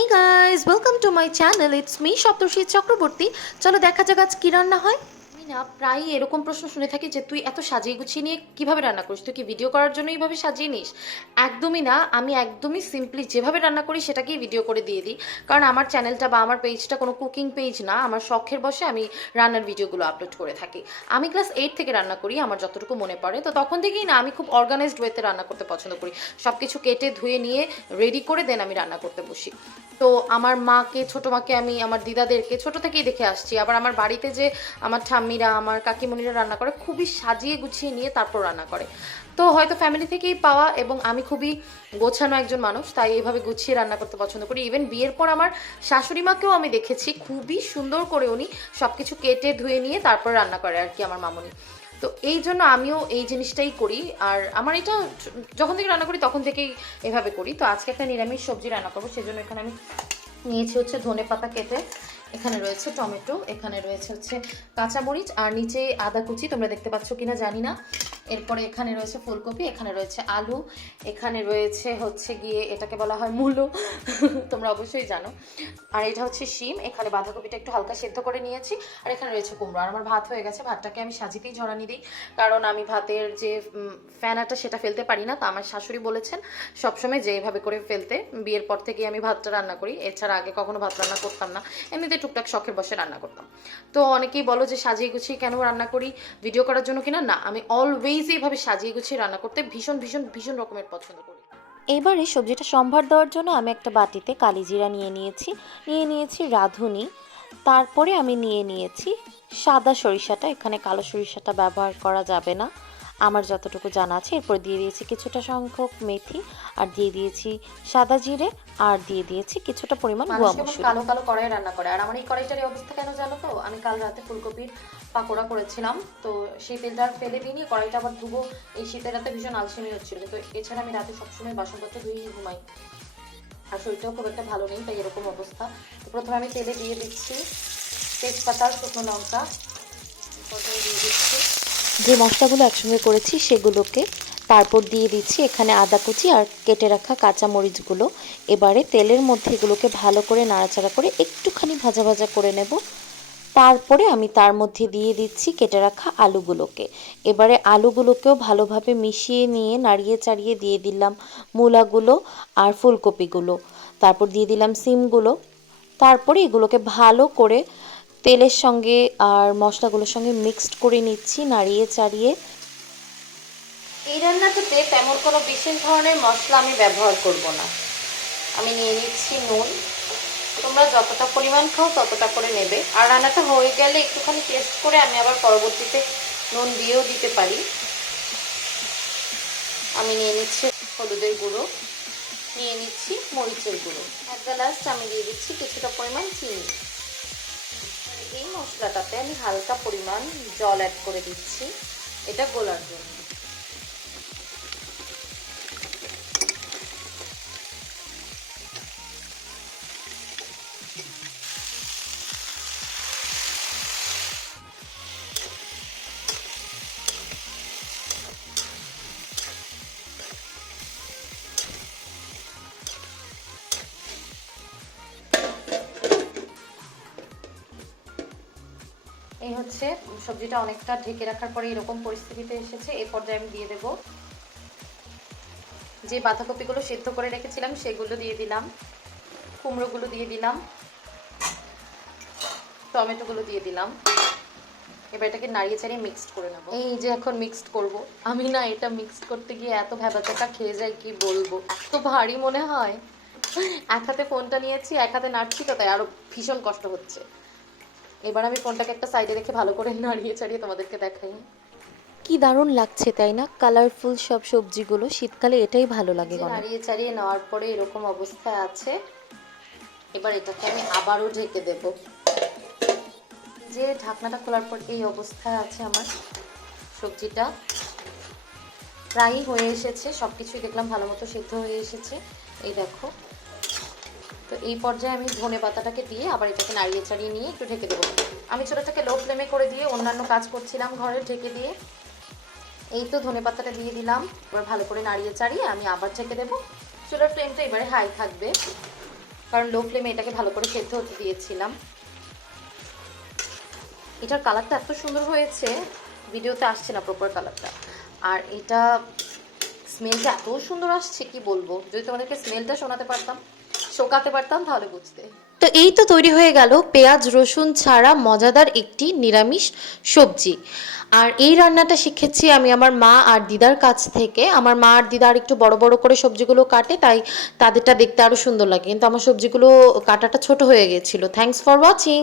Hey guys, welcome to my channel. It's me সপ্তর্ষি চক্রবর্তী। চলো দেখা যাক আজ কি রান্না হয়। আমি না প্রায়ই এরকম প্রশ্ন শুনে থাকি যে তুই এত সাজিয়ে গুছিয়ে নিয়ে কিভাবে রান্না করিস, তুই কি ভিডিও করার জন্য এইভাবে সাজিয়ে নিস? একদমই না, আমি একদমই সিম্পলি যেভাবে রান্না করি সেটাকেই ভিডিও করে দিয়ে দিই। কারণ আমার চ্যানেলটা বা আমার পেজটা কোনো কুকিং পেজ না, আমার শখের বসে আমি রান্নার ভিডিওগুলো আপলোড করে থাকি। আমি ক্লাস 8 থেকে রান্না করি, আমার যতটুকু মনে পড়ে। তো তখন থেকেই না আমি খুব অর্গানাইজড ওয়েতে রান্না করতে পছন্দ করি। সব কিছু কেটে ধুয়ে নিয়ে রেডি করে দেন আমি রান্না করতে বসি। তো আমার মাকে, ছোটো মাকে, আমি আমার দিদাদেরকে ছোটো থেকেই দেখে আসছি। আবার আমার বাড়িতে যে আমার ঠাম্মিরা, আমার কাকিমণিরা রান্না করে খুবই সাজিয়ে গুছিয়ে নিয়ে তারপর রান্না করে। তো হয়তো ফ্যামিলি থেকেই পাওয়া, এবং আমি খুবই গোছানো একজন মানুষ, তাই এইভাবে গুছিয়ে রান্না করতে পছন্দ করি। ইভেন বিয়ের পর আমার শাশুড়ি মাকেও আমি দেখেছি খুবই সুন্দর করে উনি সব কিছু কেটে ধুয়ে নিয়ে তারপর রান্না করে আর কি, আমার মামুনি। তো এই জন্য আমিও এই জিনিসটাই করি। আর আমার এটা যখন থেকে রান্না করি তখন থেকেই এভাবে করি। তো আজকে একটা নিরামিষ সবজি রান্না করবো, সেজন্য এখানে আমি নিয়েছি হচ্ছে ধনেপাতা কেটে, এখানে রয়েছে টমেটো, এখানে রয়েছে হচ্ছে কাঁচামরিচ, আর নিচে আদা কুচি, তোমরা দেখতে পাচ্ছ কিনা জানি না। এরপরে এখানে রয়েছে ফুলকপি, এখানে রয়েছে আলু, এখানে রয়েছে হচ্ছে গিয়ে এটাকে বলা হয় মূলো তোমরা অবশ্যই জানো। আর এটা হচ্ছে শিম, এখানে বাঁধাকপিটা একটু হালকা সেদ্ধ করে নিয়েছি, আর এখানে রয়েছে কুমড়ো। আর আমার ভাত হয়ে গেছে, ভাতটাকে আমি সাজিতেই ঝরানি দিই, কারণ আমি ভাতের যে ফ্যানাটা সেটা ফেলতে পারি না। তো আমার শাশুড়ি বলেছেন সবসময় যে এইভাবে করে ফেলতে। বিয়ের পর থেকেই আমি ভাতটা রান্না করি, এছাড়া আগে কখনো ভাত রান্না করতাম না, এমনিতে টুকটাক শখের বসে রান্না করতাম। তো অনেকেই বলো যে সাজিয়ে গুছিয়ে কেন রান্না করি, ভিডিও করার জন্য কিনা? না, আমি অলওয়েজ এইভাবে সাজিয়ে গুছিয়ে রান্না করতে ভীষণ ভীষণ ভীষণ রকমের পছন্দ করি। এইবারে সবজিটা সম্ভার দেওয়ার জন্য আমি একটা বাটিতে কালিজিরা নিয়ে নিয়েছি রাঁধুনি। তারপরে আমি নিয়ে নিয়েছি সাদা সরিষাটা, এখানে কালো সরিষাটা ব্যবহার করা যাবে না আমার যতটুকু জানা আছে। এরপর দিয়ে দিয়েছি কিছুটা সংখ্যক মেথি, আর দিয়ে দিয়েছি সাদা জিরে, আর দিয়ে দিয়েছি কিছুটা পরিমাণ গুঁড়া মসুর। কালো কালো কড়াই রান্না করে, আর আমার এই কড়াইটার অবস্থা কেন জানো তো? আমি কাল রাতে ফুলকপির পাকোড়া করেছিলাম, তো সেই তেলটা ফেলে দিয়ে কড়াইটা আবার ধুবো। এই শীতের রাতে ভীষণ আলসেমি হচ্ছিল, তো এছাড়া আমি রাতে সবসময় বাসনপত্র ধুয়েই ঘুমাই, আর শরীরটাও খুব একটা ভালো নেই, তাই এরকম অবস্থা। তো প্রথমে আমি তেলে দিয়ে দিচ্ছি তেজপাতা, শুকনো লঙ্কা, দিয়ে দিচ্ছি যে মশলাগুলো একসঙ্গে করেছি সেগুলোকে, তারপর দিয়ে দিচ্ছি এখানে আদা কুচি আর কেটে রাখা কাঁচা মরিচগুলো। এবারে তেলের মধ্যে এগুলোকে ভালো করে নাড়াচাড়া করে একটুখানি ভাজা ভাজা করে নেব। তারপরে আমি তার মধ্যে দিয়ে দিচ্ছি কেটে রাখা আলুগুলোকে। এবারে আলুগুলোকেও ভালোভাবে মিশিয়ে নিয়ে নাড়িয়ে চাড়িয়ে দিয়ে দিলাম মূলাগুলো আর ফুলকপিগুলো, তারপর দিয়ে দিলাম সিমগুলো। তারপরে এগুলোকে ভালো করে তেলের সঙ্গে আর মশলাগুলোর সঙ্গে মিক্সড করে নিচ্ছি নাড়িয়ে চাড়িয়ে। এই রান্নাটাতে তেমন কোনো বিশেষ ধরনের মশলা আমি ব্যবহার করব না। আমি নিয়ে নিচ্ছি নুন, তোমরা যতটা পরিমাণ খাও ততটা করে নেবে। আর রান্নাটা হয়ে গেলে একটুখানি টেস্ট করে আমি আবার পরবর্তীতে নুন দিয়েও দিতে পারি। আমি নিয়ে নিচ্ছি হলুদের গুঁড়ো, নিয়ে নিচ্ছি মরিচের গুঁড়ো, অ্যাট দ্য লাস্ট আমি দিয়ে দিচ্ছি কিছুটা পরিমাণ চিনি। এই মশলাটাতে আমি হালকা পরিমাণ জল অ্যাড করে দিচ্ছি, এটা গোলার জন্য। এই হচ্ছে সবজিটা অনেকটা ঢেকে রাখার পরে এরকম পরিস্থিতিতে এসেছে। এই পর্যায়ে আমি দিয়ে দেব যে বাঁধাকপিগুলো সেদ্ধ করে রেখেছিলাম সেগুলো দিয়ে দিলাম, কুমড়োগুলো দিয়ে দিলাম, টমেটোগুলো দিয়ে দিলাম। এবার এটাকে নাড়িয়ে চাড়িয়ে মিক্সড করে নেব। এই যে এখন মিক্সড করব, আমি না এটা মিক্সড করতে গিয়ে এত ভ্যাবাচাকা খেয়ে যাই কি বলবো, এত ভারী মনে হয়। এক হাতে ফোনটা নিয়েছি, এক হাতে নাড়ছি, তো তাই আরো ভীষণ কষ্ট হচ্ছে। এবার আমি ফোনটাকে একটা সাইডে রেখে ভালো করে নাড়িয়ে চাড়িয়ে তোমাদেরকে দেখাই। কি দারুণ লাগছে তাই না, কালারফুল সব সবজিগুলো, শীতকালে এটাই ভালো লাগে। নাড়িয়ে চাড়িয়ে নেওয়ার পরে এরকম অবস্থায় আছে। এবার এটাকে আমি আবারও ঢেকে দেব। যে ঢাকনাটা খোলার পর এই অবস্থায় আছে আমার সবজিটা, প্রায়ই হয়ে এসেছে, সব কিছুই দেখলাম ভালো মতো সিদ্ধ হয়ে এসেছে। এই দেখো, তো এই পর্যায়ে আমি ধনে পাতাটাকে দিয়ে আবার এটাকে নাড়িয়ে চাড়িয়ে নিয়ে একটু ঢেকে দেবো। আমি ছোটোটাকে লো ফ্লেমে করে দিয়ে অন্যান্য কাজ করছিলাম ঘরে ঢেকে দিয়ে। এই তো ধনে পাতাটা দিয়ে দিলাম, এবার ভালো করে নাড়িয়ে চাড়িয়ে আমি আবার ঢেকে দেবো। চুলার ফ্লেমটা এবারে হাই থাকবে। কারণ লো ফ্লেমে এটাকে ভালো করে সেদ্ধ হতে দিয়েছিলাম। এটার কালারটা এত সুন্দর হয়েছে, ভিডিওতে আসছে না প্রপার কালারটা। আর এটা স্মেলটা এত সুন্দর আসছে কি বলবো, যদি তোমাদেরকে স্মেলটা শোকাতে পারতাম তাহলে বুঝতে। তো এই তো তৈরি হয়ে গেল পেঁয়াজ রসুন ছাড়া মজাদার একটি নিরামিষ সবজি। আর এই রান্নাটা শিখেছি আমি আমার মা আর দিদার কাছ থেকে। আমার মা আর দিদা আর একটু বড় বড় করে সবজিগুলো কাটে, তাই তাদেরটা দেখতে আরও সুন্দর লাগে, কিন্তু আমার সবজিগুলো কাটাটা ছোট হয়ে গেছিলো। Thanks for watching.